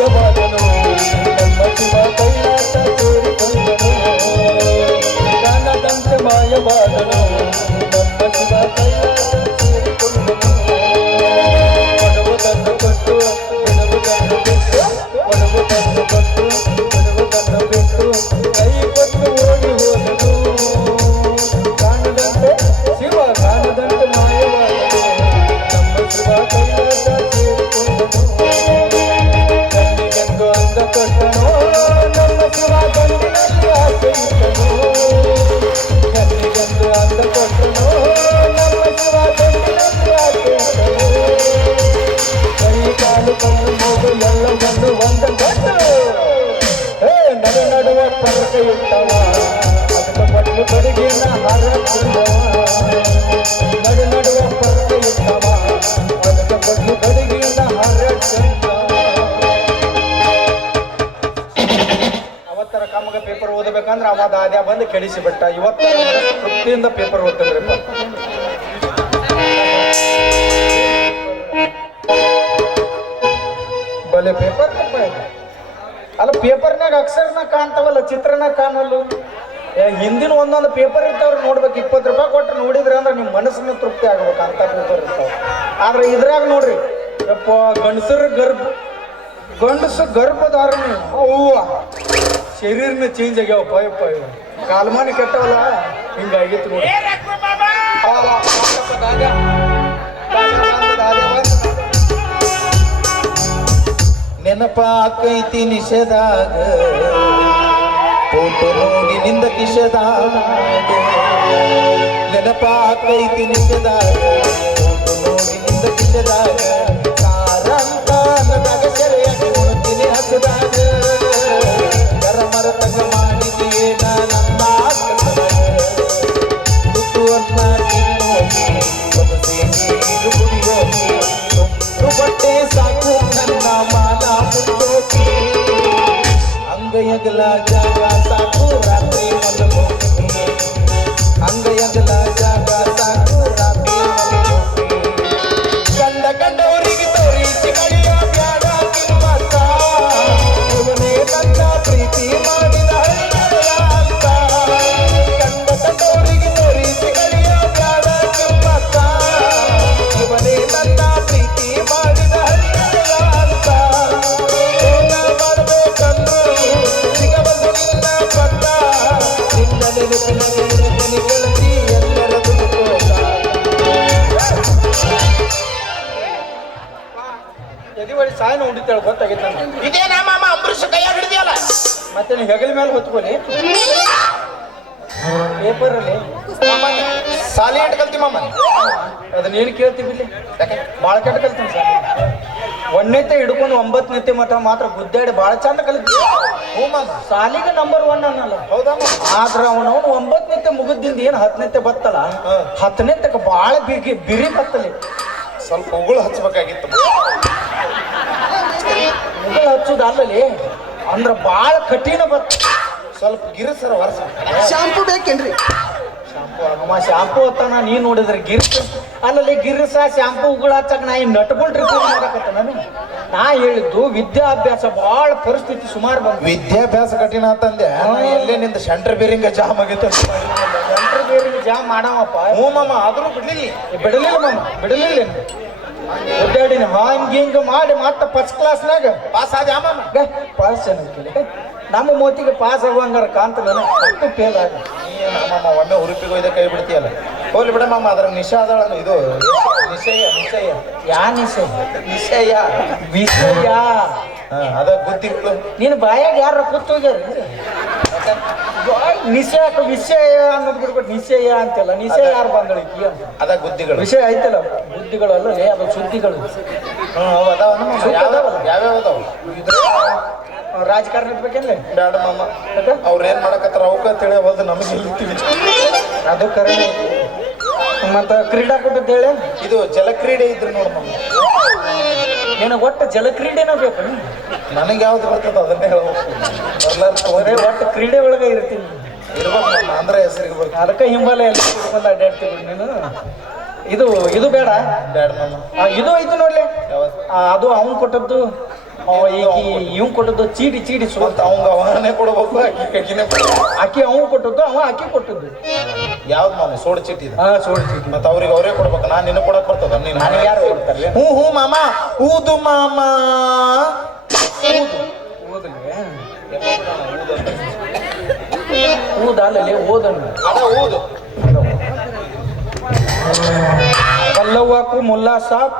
ಮಾಯವಾದನು ನಮ್ಮ ಶಿವ ಕೈಲಾಸ ತೋರಿಕೊಂಡನು ಕಾಣದಂತೆ ಮಾಯವಾದನು ನಮ್ಮ ಶಿವ ಕೈಲಾಸ ಸೇರಿಕೊಂಡನು ಒಡವುದನ್ನು ಕೊಟ್ಟು ಬಿಡುವುದನ್ನು ಬಿಟ್ಟು ಒಡವುದನ್ನು ಕೊಟ್ಟು ಬಿಡುವುದನ್ನು ಬಿಟ್ಟು ಕೈ ಕೊಟ್ಟು ಓಡಿ ಹೋದನು ಕಾಣದಂತೆ ಶಿವ ಕಾಣದಂತೆ ಮಾಯವಾದನು ನಮ್ಮ ಶಿವ ಕೈಲಾಸ ಸೇರಿಕೊಂಡನು ಕಣ್ಣಿಗೆಂದು ಅಂದ ಕೊಟ್ಟನು ನಮ್ಮ ಶಿವ ಕಣ್ಣಿನಲ್ಲಿ ಆಸೆ ಇಟ್ಟನು ಕಣ್ಣಿಗೆಂದು ಅಂದ ಕೊಟ್ಟನು ನಮ್ಮ ಶಿವ ಕಣ್ಣಿನಲ್ಲಿ ಆಸೆ ಇಟ್ಟನು ಕೈ ಕಾಲು ಕಣ್ಣು ಮೂಗು ಎಲ್ಲವನ್ನು ಒಂದು ಕೊಟ್ಟು ನಡು ನಡುವ ಪರಕ ಇಟ್ಟವ ಅದಕ್ಕೆ ಪಟ್ಟು ಬಡಿಗಿನ ಹಾರ ನಡು ನಡುವ ಪರಕ ಇಟ್ಟವ ಅದಕ್ಕೆ ಪಟ್ಟು ಬಡಿಗಿನ ಹಾರ ಅವತ್ತರ ಕಮ್ಮಗ ಪೇಪರ್ ಓದಬೇಕಂದ್ರೆ ಅವಾದ ಆದ್ಯ ಬಂದು ಕೆಡಿಸಿ ಬಿಟ್ಟ ಇವತ್ತರ ತೃಪ್ತಿಯಿಂದ ಪೇಪರ್ ಓದ್ತೇವ್ರಿಪ್ಪ ಬಲೆ ಪೇಪರ್ ಅಲ್ಲ ಪೇಪರ್ನಾಗ ಅಕ್ಷರನ ಕಾಣ್ತಾವಲ್ಲ ಚಿತ್ರನ ಕಾಣಲ್ಲ ಹಿಂದಿನ ಒಂದೊಂದು ಪೇಪರ್ ಇರ್ತಾವ್ರು ನೋಡ್ಬೇಕು 20 ರೂಪಾಯಿ ಕೊಟ್ಟು ನೋಡಿದ್ರೆ ಅಂದ್ರೆ ನಿಮ್ಮ ಮನಸ್ಸನ್ನ ತೃಪ್ತಿ ಆಗ್ಬೇಕು ಅಂತ ಪೇಪರ್ ಇರ್ತಾವ ಆದ್ರೆ ಇದ್ರಾಗ ನೋಡ್ರಿ ಯಪ್ಪ ಗಂಡಸು ಗರ್ಭಧಾರಣೆ ಅವ್ವ ಶರೀರನ ಚೇಂಜ್ ಆಗ್ಯಾವಪ್ಪ ಯಪ್ಪ ಕಾಲ್ಮಾನಿ ಕೆಟ್ಟವಲ್ಲ ಹಿಂಗಾಗಿತ್ತು ನೋಡಿ ನೆನಪಾಕೈತಿ ನಿಷೇಧಾಗ ಫೋಟೋ ನೋಡಿ ನಿಂದ ಕಿಶದಾಗ ನೆನಪಾಕೈತಿ ನಿಷೇಧಾಗ ಫೋಟೋ ನೋಡಿ ನಿಂದ ಕಿಶದಾಗ ಕಾರಂತ ಅನ್ನದಾಗ ಸೆರೆಯಾಗಿ ಉಣ್ತೀನಿ ಹಸದಾಗ ಗರಮರ ತಗ ಮಾಡಿದೀನ ನನ್ನ ತುತ್ತು ಅನ್ನ ತಿನ್ನೋಗಿ ಬದಸೆ ನೀರು ಕುಡಿಯೋಗಿ ತುಂಡು ಬಟ್ಟೆ ಸಾಕು ನನ್ನ ಮಾನ ಮುಟ್ಟೋಗಿ ಅಂಗೈಯಗಲ ಜಾಗ ಸಾಕು ರಾತ್ರಿ ಮಲಗೋಗಿ ಅಂಗೈಯಗಲ ಜಾಗ ಸಾಕು ರಾತ್ರಿ ಮಲಗೋಗಿ ಕಂಡ ಕಂಡವರಿಗೆ ತೋರಿಸಿ ಕಡಿಯ ಬ್ಯಾಡ ಕಿಮ್ಮತ್ತ ಇವನೇ ನನ್ನ ಪ್ರೀತಿ ಮಾಡಿದ ಹರಿಯ ಅಂತ ಕಂಡ ಕಂಡವರಿಗೆ ತೋರಿಸಿ ಕಡಿಯ ಬ್ಯಾಡ ಕಿಮ್ಮತ್ತ ಇವನೇ ನನ್ನ ಪ್ರೀತಿ ಮಾಡಿದ ಹರಿಯ ಅಂತ ಏನ ಮಾಡಬೇಕಂದ್ರು ಸಿಗಬಂದು ನಿನ್ನ ಪಟ್ಟ ನಿನ್ನ ನೆನಪಿನ ಗೆಳತಿ ಎಲ್ಲರ ಎದಿವಳಿ ಸಾಯನ ಹೊಡಿತಾಳೆ ಗೊತ್ತಾಗಿತ್ತು ನನಗೆ ಇದೇನಾ ಮಾಮ ಅಂಬರೀಷ್ ಕೈಯಾಗ ಹಿಡಿದಿಯಲ್ಲ ಮತ್ತೆ ನೀವು ಹೆಗಲ ಮೇಲೆ ಹೊತ್ಕೊಳ್ಳಿ ಪೇಪರಲ್ಲಿ ಸಾಲಿ ಇಟ್ಟು ಕಲ್ತಿ ಮಾಮ ಅದನ್ನೇನು ಕೇಳ್ತೀವಿ ಇಲ್ಲಿ ಭಾಳ ಕೆಟ್ಟ ಕಲ್ತೀನಿ ಸರ್ ಒಂದನೇತೆ ಹಿಡ್ಕೊಂಡು 9ನೇತೆ ಮಠ ಮಾತ್ರ ಗುದ್ದಾಡಿ ಭಾಳ ಚಂದ ಕಲಿತೀವಿ ಹ್ಞೂ ಮಾಮ ಸಾಲಿಗೆ ನಂಬರ್ 1 ಅನ್ನಲ್ಲ ಹೌದಾ ಆದ್ರೆ ಅವನು 9ನೇತೆ ಮುಗಿದಿಂದ ಏನು 10ನೇತೆ ಬತ್ತಲ್ಲ 10ನೇತಕ್ಕೆ ಭಾಳ ಬಿರಿ ಬತ್ತಲಿ ಸ್ವಲ್ಪ ಉಗುಳು ಹಚ್ಚಬೇಕಾಗಿತ್ತು ಮುಗುಳು ಹಚ್ಚೋದು ಅಲ್ಲಲ್ಲಿ ಅಂದ್ರೆ ಭಾಳ ಕಠಿಣ ಬತ್ತ ಸ್ವಲ್ಪ ಗಿರಿಸರ ವರ್ಷ ಶಾಂಪು ಬೇಕೇನ್ರಿ ಶಾಂಪು ಅಮ್ಮ ಶಾಂಪು ಹೊತ್ತಾನ ನೀ ನೋಡಿದ್ರೆ ಗಿರ್ಸ ಅಲ್ಲಲ್ಲಿ ಗಿರ್ಸ ಶಾಂಪು ಉಗುಳು ಹಚ್ಚಕ್ ನಾ ಈ ನಟ್ಗಳು ಟ್ರಿಪ್ ಮಾಡಕತ್ತ ನಾನು ನಾ ಹೇಳಿದ್ದು ವಿದ್ಯಾಭ್ಯಾಸ ಭಾಳ ಪರಿಸ್ಥಿತಿ ಸುಮಾರು ಬಂದು ವಿದ್ಯಾಭ್ಯಾಸ ಕಠಿಣ ಅಂತಂದೆ ಎಲ್ಲೇ ನಿಂದ ಸೆಂಟ್ರ್ ಬೇರಿಂಗ ಜಾಮ್ ಆಗಿತ್ತು ಸೆಂಟ್ರ್ ಬೇರೆ ಜಾಮ್ ಮಾಡವಪ್ಪ ಹ್ಞೂ ಮಾಮ ಆದ್ರೂ ಬಿಡ್ಲಿಲ್ಲ ಬಿಡಲಿಲ್ಲ ಮಾಮ ಬಿಡಲಿಲ್ಲ ಒದ್ದಾಡಿನ ಹಿಂಗ ಮಾಡಿ ಮತ್ತೆ ಫಸ್ಟ್ ಕ್ಲಾಸ್ನಾಗ ಪಾಸ್ ಆದ ಮಾಮ ಪಾಸ್ ಚೆನ್ನಾಗಿ ನಮ್ಮ ಮೋತಿಗೆ ಪಾಸ್ ಆಗುವಂಗಾರ ಕಾಂತ ನನಗೆ ಫೇಲ್ ಆಗ ಮಾಮ ಒಮ್ಮೆ ಹುರುಪಿಗೆ ಒಯ್ದ ಕೈ ಬಿಡ್ತೀಯಲ್ಲ ಹೋಗ್ಲಿ ಬಿಡ ಮಾಮ ಅದ್ರ ನಿಶಾ ಅದಾಳ ಇದು ನಿಶ್ಚಯ ನಿಶ್ಚಯ ಯಾ ನಿಶ್ಚಯ ನಿಶ್ಚಯ ವಿಷಯ ಅದ ಬುದ್ಧಿಗಳು ನೀನು ಬಾಯಾಗ ಯಾರ ಕೂತೋಗ್ಯಾರ ನಿಶ್ಚಯ ವಿಷಯ ಅನ್ನೋದು ಬಿಡ್ಬಿಟ್ಟು ನಿಶ್ಚಯ ಅಂತಲ್ಲ ನಿಶ್ಚಯ ಯಾರು ಬಂದಳಿಕಿ ಅಂತ ಅದ ಬುದ್ಧಿಗಳು ವಿಷಯ ಐತಲ್ಲ ಬುದ್ಧಿಗಳಲ್ಲ ಅದು ಸುದ್ದಿಗಳು ಯಾವ್ಯಾವ ಅದಾವ ರಾಜಕಾರಣ ಇರ್ಬೇಕೇನ್ರಿ ಬ್ಯಾಡ ಮಾಮ ಅವ್ರ ಏನ್ ಮಾಡಕತ್ತಾರ ಅವಕ್ಕ ತಿಳಿಯವಲ್ದು ನಮಗೆ ಇಲ್ಲಿರ್ತೀವಿ ಅದು ಕರೆ ಮತ್ತ ಕ್ರೀಡಾಕೂಟದ ಹೇಳಿ ಇದು ಜಲಕ್ರೀಡೆ ಇದ್ರು ನೋಡ ಮಾಮ ನಿನಗೆ ಒಟ್ಟು ಜಲಕ್ರೀಡೆನ ಬೇಕು ನನಗೆ ಯಾವ್ದು ಬರ್ತದ ಅದನ್ನೇ ಹೇಳ್ಬೇಕು ಒಟ್ಟು ಕ್ರೀಡೆ ಒಳಗೆ ಇರ್ತೀನಿ ಇರ್ಬೇಕು ಮಾಮ ಅಂದ್ರೆ ಹೆಸರಿಗೆ ಬರ್ತೀನಿ ಅದಕ್ಕೆ ಹಿಂಬಾಲ ಎಲ್ಲ ಬಂದು ಅಡ್ಡಾಡ್ತೀವಿ ನೀನು ಇದು ಇದು ಬೇಡ ಬ್ಯಾಡ ಮಾಮ ಇದು ಐದು ನೋಡ್ಲಿ ಅದು ಅವ್ನು ಕೊಟ್ಟದ್ದು ಈಗ ಇವ್ ಕೊಟ್ಟದ್ದು ಚೀಟಿ ಚೀಟಿ ಮತ್ತ ಸೋತ ಅವಂಗ ಅವನೇ ಕೊಡ್ಬೇಕು ಅಕ್ಕಿನೇ ಆಕಿ ಅವ್ ಕೊಟ್ಟದ್ದು ಅವ ಆಕಿ ಕೊಟ್ಟದ್ದು ಯಾವ್ದು ಮಾಮ ಸೋಡ್ ಚೀಟಿ ಇದೆ ಹಾ ಸೋಡ್ ಚೀಟಿ ಮತ್ತ ಅವ್ರಿಗೆ ಅವರೇ ಕೊಡ್ಬೇಕು ನಾನು ನಿನ್ನ ಕೊಡಕ್ ಬರ್ತದ ನೀನು ನನಗೆ ಯಾರು ಕೊಡ್ತಾರಲ್ಲ ಹ್ಞೂ ಹ್ಞೂ ಮಾಮ ಊದು ಮಾಮ ಓದಲ್ವೇ ಊದಲ್ಲೇ ಓದನ್ನು ಅದ ಊದು ಪಲ್ಲವ್ವಕ್ಕೂ ಮುಲ್ಲಾ ಸಾಬ್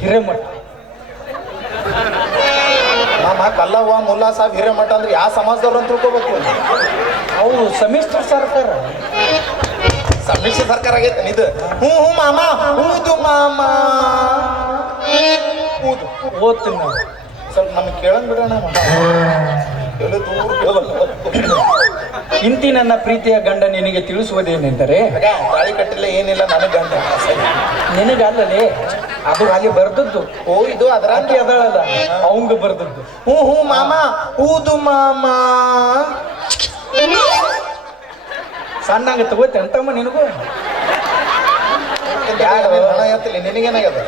ಹಿರೇಮಠ ಮಾಮ ಕಲ್ಲವ್ವ ಮುಲ್ಲಾ ಸಾಬ್ ಹಿರೇಮಠ ಅಂದ್ರೆ ಯಾವ ಸಮಾಜದವ್ರು ಅಂತ ತಿಳ್ಕೊಬೇಕು ಅವು ಸಮ್ಮಿಶ್ರ ಸರ್ಕಾರ ಸಮ್ಮಿಶ್ರ ಸರ್ಕಾರ ಆಗೈತೆ ಇದು ಹ್ಞೂ ಹ್ಞೂ ಮಾಮ ಊದು ಮಾಮ ಊದು ಓದ್ತೀನಿ ನಾವು ಸ್ವಲ್ಪ ನಮಗೆ ಕೇಳಂಗ್ ಬಿಡೋಣ ಎಲ್ಲ ದೂರ ಕೇಳಲ್ಲ. ಇಂತಿ ನನ್ನ ಪ್ರೀತಿಯ ಗಂಡ ನಿನಗೆ ತಿಳಿಸುವುದೇನೆಂದರೆ ಮಗ, ತಾಳಿ ಕಟ್ಟಿಲ್ಲ ಏನಿಲ್ಲ ನನಗೆ ಗಂಡ ನಿನಗಲ್ಲಲೇ ಅದು ಅಲ್ಲಿ ಬರ್ದದ್ದು ಓ ಇದು ಅದರ ಆಕೆ ಅದಳಲ್ಲ ಅವಂಗ ಬರ್ದದ್ದು ಹ್ಞೂ ಹ್ಞೂ ಮಾಮ ಊದು ಮಾಮ ಸಣ್ಣಂಗ ತಗೋತೆ ಅಂತಮ್ಮ ನಿನಗೂ ಹಣ ಎತ್ತಲಿ ನಿನಗೇನಾಗದ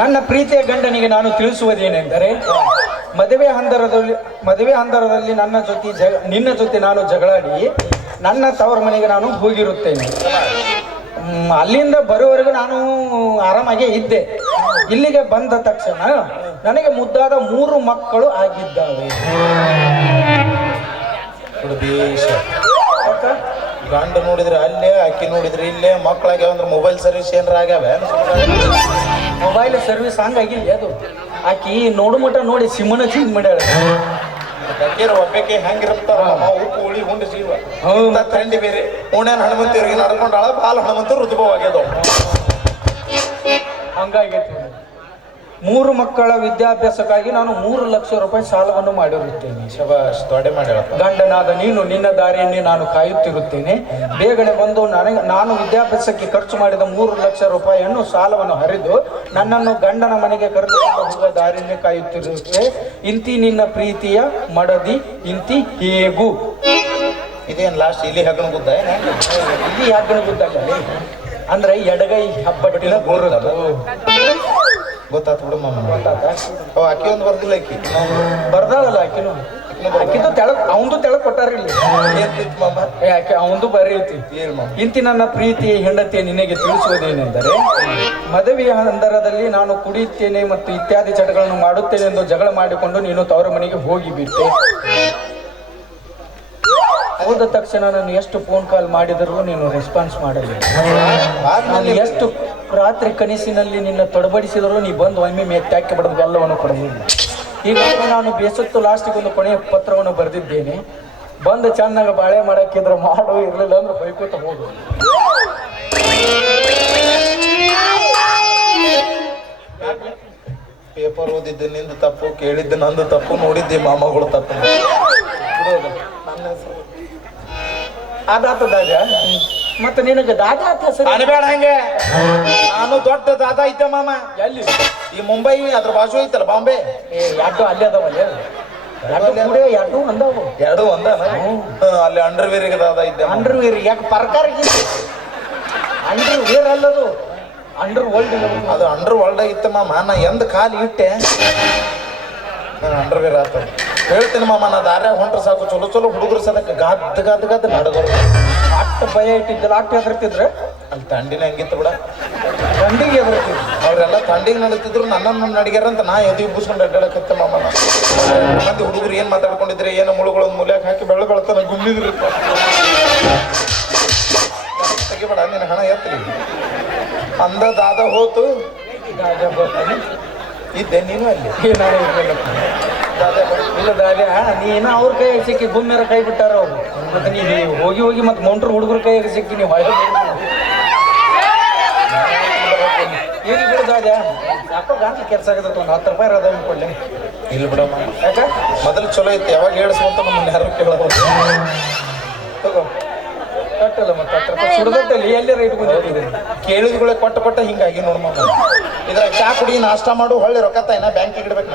ನನ್ನ ಪ್ರೀತಿಯ ಗಂಡನಿಗೆ ನಾನು ತಿಳಿಸುವುದೇನೆಂದರೆ ಮದುವೆ ಹಂದರದಲ್ಲಿ ನಿನ್ನ ಜೊತೆ ನಾನು ಜಗಳಾಡಿ ನನ್ನ ತವರ ಮನೆಗೆ ನಾನು ಹೋಗಿರುತ್ತೇನೆ. ಅಲ್ಲಿಂದ ಬರುವವರೆಗೂ ನಾನು ಆರಾಮಾಗೇ ಇದ್ದೆ. ಇಲ್ಲಿಗೆ ಬಂದ ತಕ್ಷಣ ನನಗೆ ಮುದ್ದಾದ 3 ಮಕ್ಕಳು ಆಗಿದ್ದಾವೆ. ಗಂಡ ನೋಡಿದ್ರೆ ಅಲ್ಲೇ ಅಕ್ಕಿ ನೋಡಿದ್ರೆ ಇಲ್ಲೇ ಮಕ್ಕಳಾಗ್ಯಾವ ಅಂದ್ರೆ ಮೊಬೈಲ್ ಸರ್ವಿಸ್ ಏನಾರ ಆಗ್ಯಾವ ಮೊಬೈಲ್ ಸರ್ವಿಸ್ ಹಂಗಾಗಿಲ್ಲ ಅದು. ಆಕಿ ನೋಡು ಮಟ ನೋಡಿ ಸಿಮ್ಮನ ಚೇಂಜ್ ಮಾಡ್ಯಾಳ. ಒಬ್ಬಕ್ಕೆ ಹೆಂಗಿರ್ತಾರ ಉಪ್ಪು ಹುಳಿ ಉಂಡು ಜೀವ ತಂಡಿ ಬೇರೆ ಉಣ್ಯಾನ ಹನುಮಂತಿಯವ್ರಿಗೆ ನಡ್ಕೊಂಡಾಳ ಬಾಲ್ ಹನುಮಂತ ಋತುಭವ ಆಗ್ಯದ ಹಂಗಾಗೈತಿ. 3 ಮಕ್ಕಳ ವಿದ್ಯಾಭ್ಯಾಸಕ್ಕಾಗಿ ನಾನು 3 ಲಕ್ಷ ರೂಪಾಯಿ ಸಾಲವನ್ನು ಮಾಡಿರುತ್ತೇನೆ. ಶಬಾಷ್ ದೊಡ್ಡ ಮಾಡ್ಯಾಳ. ಗಂಡನಾದ ನೀನು ನಿನ್ನ ದಾರಿಯನ್ನೇ ನಾನು ಕಾಯುತ್ತಿರುತ್ತೇನೆ. ಬೇಗನೆ ಬಂದು ನಾನು ವಿದ್ಯಾಭ್ಯಾಸಕ್ಕೆ ಖರ್ಚು ಮಾಡಿದ 3 ಲಕ್ಷ ರೂಪಾಯಿಯನ್ನು ಸಾಲವನ್ನು ಹರಿದು ನನ್ನನ್ನು ಗಂಡನ ಮನೆಗೆ ಕರೆದುಕೊಂಡು ಹೋಗುವ ದಾರಿಯನ್ನೇ ಕಾಯುತ್ತಿರುತ್ತೆ. ಇಂತಿ ನಿನ್ನ ಪ್ರೀತಿಯ ಮಡದಿ ಇಂತಿ ಹೇಗೂ. ಇದೇನು ಲಾಸ್ಟ್ ಇಲ್ಲಿ ಹಗಣ ಗುದ್ದ ಇಲ್ಲಿ ಯಾಕೆ ಗುದ್ದಲ್ಲ ಅಂದ್ರೆ ಎಡಗೈ ಹಬ್ಬಟ್ಟಿನ ಗೋರದು ಗೊತ್ತಾತ್ ಬಿಡು ಮಾಮ. ಓ ಅಕ್ಕಿ ಒಂದು ಬರ್ದಿಲ್ಲ ಅಕ್ಕಿ ಬರ್ದಾಳಲ್ಲ ಆಕಿನು. ಆಕಿದು ತೆಳಗ್ ಅವಂದು ತೆಳಗ್ ಕೊಟ್ಟಾರ ಇಲ್ಲಿ ಮಾಮ. ಯಾಕೆ ಅವಂದು ಬರೀ ಐತಿ. ಏನ್ ಮಾಮ? ಇಂತಿ ನನ್ನ ಪ್ರೀತಿಯ ಹೆಂಡತಿಯ ನಿನಗೆ ತಿಳಿಸುವುದೇನೆಂದರೆ ಮದುವೆಯ ಹಂದರದಲ್ಲಿ ನಾನು ಕುಡಿಯುತ್ತೇನೆ ಮತ್ತು ಇತ್ಯಾದಿ ಚಟಗಳನ್ನು ಮಾಡುತ್ತೇನೆ ಎಂದು ಜಗಳ ಮಾಡಿಕೊಂಡು ನೀನು ತವರ ಮನೆಗೆ ಹೋಗಿಬಿಟ್ಟೆ. ಹೋದ ತಕ್ಷಣ ನಾನು ಎಷ್ಟು ಫೋನ್ ಕಾಲ್ ಮಾಡಿದರೂ ನೀನು ರೆಸ್ಪಾನ್ಸ್ ಮಾಡಲಿಲ್ಲ. ನಾನು ಎಷ್ಟು ರಾತ್ರಿ ಕನಸಿನಲ್ಲಿ ನಿನ್ನ ತೊಡಬಡಿಸಿದರೂ ನೀ ಬಂದು ಒಮ್ಮೆ ಮೆತ್ತಾಕಿ ಬಡದು ಎಲ್ಲವನ್ನು ಕೊಡಲಿಲ್ಲ. ಈಗ ನಾನು ಬೇಸತ್ತು ಲಾಸ್ಟಿಗೆ ಒಂದು ಕೊನೆಯ ಪತ್ರವನ್ನು ಬರೆದಿದ್ದೇನೆ. ಬಂದು ಚೆನ್ನಾಗ ಬಾಳೆ ಮಾಡಕ್ಕಿದ್ರೆ ಮಾಡು, ಇರಲಿಲ್ಲ ಅಂದ್ರೆ ಬೈಕೋತ ಹೋಗು. ಪೇಪರ್ ಓದಿದ್ದು ನಿಂದು ತಪ್ಪು, ಕೇಳಿದ್ದು ನಂದು ತಪ್ಪು, ನೋಡಿದ್ದೆ ಮಾಮಗಳು ತಪ್ಪು. ಅದಾತ ದಾದ ಮತ್ತೆ ನಿನಗೆ ದಾದ ಅನ್ಬೇಡ ಹಂಗೆ. ನಾನು ದೊಡ್ಡ ದಾದ ಇದ್ದೆ ಮಾಮ. ಎಲ್ಲಿ ಈ ಮುಂಬೈ ಅದ್ರ ಬಾಜು ಐತಲ್ಲ ಬಾಂಬೆ. ಎರಡು ಅಲ್ಲಿ ಅದಾವಲ್ಲ, ಎರಡು ಅಂದಾವು. ಎರಡು ಒಂದ ಅಲ್ಲಿ ಅಂಡರ್ವೇರಿಗೆ ದಾದ ಇದ್ದೆ. ಅಂಡರ್ವೇರ್ ಯಾಕೆ ಪ್ರಕಾರ ಅಂಡರ್ವೇರ್ ಅಲ್ಲದು ಅಂಡರ್ ವರ್ಲ್ಡ್. ಅದು ಅಂಡರ್ ವರ್ಲ್ಡ್ ಇತ್ತು ಮಾಮ. ನಾ ಎಂದ ಕಾಲು ಇಟ್ಟೆ ನಾನು ಅಂಡರ್ವೇರ್ ಆತ ಹೇಳ್ತೀನಿ ಮಾಮ. ನಾ ದಾರ್ಯಾಗ ಹೊಂಟ್ರೆ ಸಾಕು ಚಲೋ ಚಲೋ ಹುಡುಗರು ಸದಕ್ಕೆ ಗದ್ ನಡಗೋರು. ಅಷ್ಟು ಭಯ ಇಟ್ಟಿದ್ದಲ್ಲ, ಅಷ್ಟು ಹೆದರ್ತಿದ್ರೆ ಅಲ್ಲಿ ತಂಡಿನ ಹಂಗಿತ್ತು ಬಿಡ. ತಂಡಿಗೆ ಹೆದರ್ತಿದ್ರು ಅವ್ರೆಲ್ಲ ತಂಡಿಗೆ ನಡೀತಿದ್ರು, ನನ್ನನ್ನು ನಡಿಗ್ಯಾರ ಅಂತ ನಾ ಎದಿ ಉಬ್ಬಿಸ್ಕೊಂಡು ಅಡ್ಡಾಡಕತ್ತೆ ಮಾಮ. ಮಂದಿ ಹುಡುಗರು ಏನು ಮಾತಾಡ್ಕೊಂಡಿದ್ರೆ ಏನೋ ಮುಳುಗಳೊಂದು ಮೂಲ್ಯಾಗ ಹಾಕಿ ಬೆಳತಾನ ಗುಮ್ಮಿದ್ರು. ತೆಗಿಬೇಡ ನಿನ್ನ ಹಣ ಎತ್ತಲಿ ಅಂದ ದಾದ ಹೋತು. ಇದ್ದೆ ನೀನು ಅಲ್ಲಿ ಏನಾರು ಇಲ್ಲ ದಾದ. ನೀನು ಅವ್ರ ಕೈಯಾಗ ಸಿಕ್ಕಿ ಗುಮ್ಮೆರ ಕೈ ಬಿಟ್ಟಾರ ಅವ್ರು. ಮತ್ತೆ ನೀನು ಹೋಗಿ ಹೋಗಿ ಮತ್ತೆ ಮೌಂಟ್ರು ಹುಡುಗರ ಕೈಯಾಗ ಸಿಕ್ಕಿ ನೀವು ಹೊಳೆ ಈಗ ಬಿಡೋದಾದ. ಯಾಕೋ ಗಾಂಧಿ ಕೆಲಸ ಆಗತ್ತೆ. ಒಂದು 10 ರೂಪಾಯಿ ಅದಾವ ಕೊಡ್ಲಿ. ಇಲ್ಲ ಬಿಡಮ್ಮ, ಯಾಕೆ ಮೊದಲು ಚಲೋ ಐತಿ. ಯಾವಾಗ ಹೇಳಿಸ್ಕೊಂತ ನಮ್ಮನ್ನ ಯಾರು ಕೇಳೋದು. ತಗೋ ಕಟ್ಟಲ್ಲ ಮತ್ತೆ 10 ರೂಪಾಯಿ ಸುಡ್ದಲ್ಲಿ ಎಲ್ಲಿ ರೈಟ್ ಬಂದಿದ್ದೀರಿ. ಕೇಳಿದ್ಗಳೇ ಕೊಟ್ಟ ಹಿಂಗಾಗಿ ನೋಡಮ್ಮ. ಇದ್ರಾಗ ಚಾ ಕುಡಿ, ನಾಷ್ಟ ಮಾಡು, ಹೊಳ್ಳಿ ರೊಕ್ಕ ತಾಯಿನ ಬ್ಯಾಂಕಿಗೆ ಇಡ್ಬೇಕು.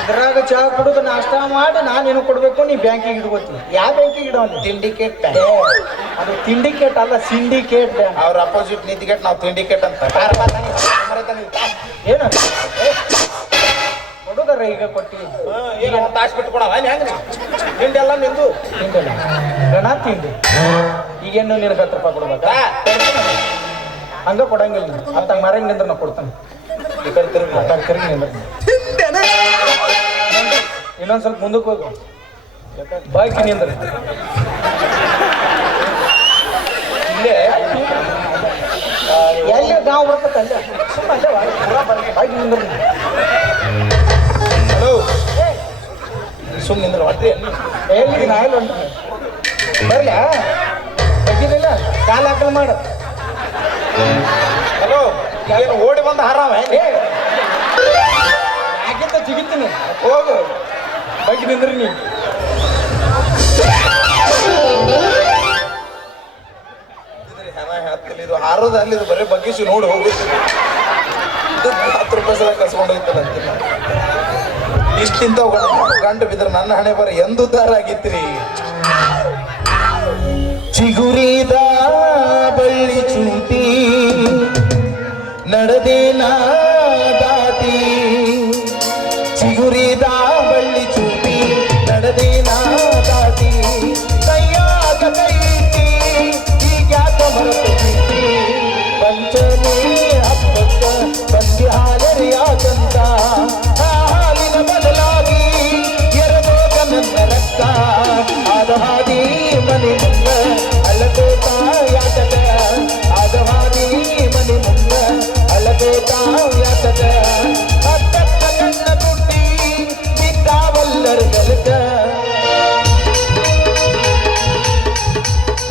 ಇದ್ರಾಗ ಚಹಾ ಕುಡಿದು ನಾಷ್ಟ ಮಾಡಿ ನಾನೇನು ಕೊಡ್ಬೇಕು, ನೀ ಬ್ಯಾಂಕಿಗೆ ಇಡ್ಕೋತಿ. ಯಾವ ಬ್ಯಾಂಕಿಗೆ ಇಡೋಲ್ಲ? ಸಿಂಡಿಕೇಟ್ ಅದು ಸಿಂಡಿಕೇಟ್ ಅಲ್ಲ, ಸಿಂಡಿಕೇಟ್ ಬ್ಯಾಂಕ್. ಅವ್ರ ಅಪೋಸಿಟ್ ನಿಧಿಗೇಟ್, ನಾವು ಸಿಂಡಿಕೇಟ್ ಅಂತ. ಹಾಕಂತಾನೆ ಏನು ಕೊಡುದಾರ ಈಗ ಕೊಟ್ಟಿ ಈಗ ಒಂದು ತಾಸು ಬಿಟ್ಟು ಕೊಡವ ಹೆಂಗ್ರಿ ನಿಂದೆಲ್ಲ ನಿಂದು ತಿಂದಿಲ್ಲ ಗಣ ತಿಂಡಿ ಈಗೇನು ನಿನಗೆ 10 ರೂಪಾಯಿ ಕೊಡ್ಬೇಕಾ ಹಂಗ ಕೊಡಂಗಿಲ್ಲ ಅಂತ ಮರಂಗ್ ನಿಂದ್ರೆ ನಾ ಕೊಡ್ತಾನೆ ಈ ಕಡೆ ತಿರುಗಿ ಕರ್ಕಿ ನಿಂದ್ರೆ ಇನ್ನೊಂದ್ ಸ್ವಲ್ಪ ಮುಂದಕ್ಕೆ ಹೋಗು ಬಾಯ್ಕಿ ನಿಂದ್ರೆ ಇಲ್ಲೇ ಎಲ್ಲಿ ಗಾಂವ್ ಬರ್ತದೆ ಅಲ್ಲೇ ಸುಮ್ಮನೆ ಬಾಯ್ಕಿ ನಿಂದ್ರೆ ಹಲೋ ಸುಮ್ಮನೆ ಹೊಟ್ಟೆ ಎಲ್ಲಿ ನಾ ಇಲ್ಲ ಉಂಟು ಬರ್ಲ ಬಗ್ಗಿದಿಲ್ಲ ಕಾಲು ಹಾಕಲ್ ಮಾಡ ಹಲೋ ಏನು ಓಡಿ ಬಂದು ಹಾರಾವ ಯಾಕಿಂತ ಜಿಗಿತೀನಿ ಹೋಗು ಬಗ್ಗೆ ನಿಂದ್ರಿ ನೀ ಹೇಳ್ತಿಲ್ಲ ಇದು ಹಾರೋದು ಅಲ್ಲಿ ಇದು ಬರೀ ಬಗ್ಗಿಸಿ ನೋಡಿ ಹೋಗುತ್ತೆ 10 ರೂಪಾಯಿ ಸಲ ಕಸ್ಕೊಂಡು ಹೋಗ್ತಲ್ಲ ಅಂತೀನಿ ಇಷ್ಟಿಂತ ಗಂಟು ಬಿದ್ರೆ ನನ್ನ ಹಣೆ ಬರ ಎಂದು ಉದ್ಧಾರ ಆಗಿತ್ರಿ ಚಿಗುರಿದ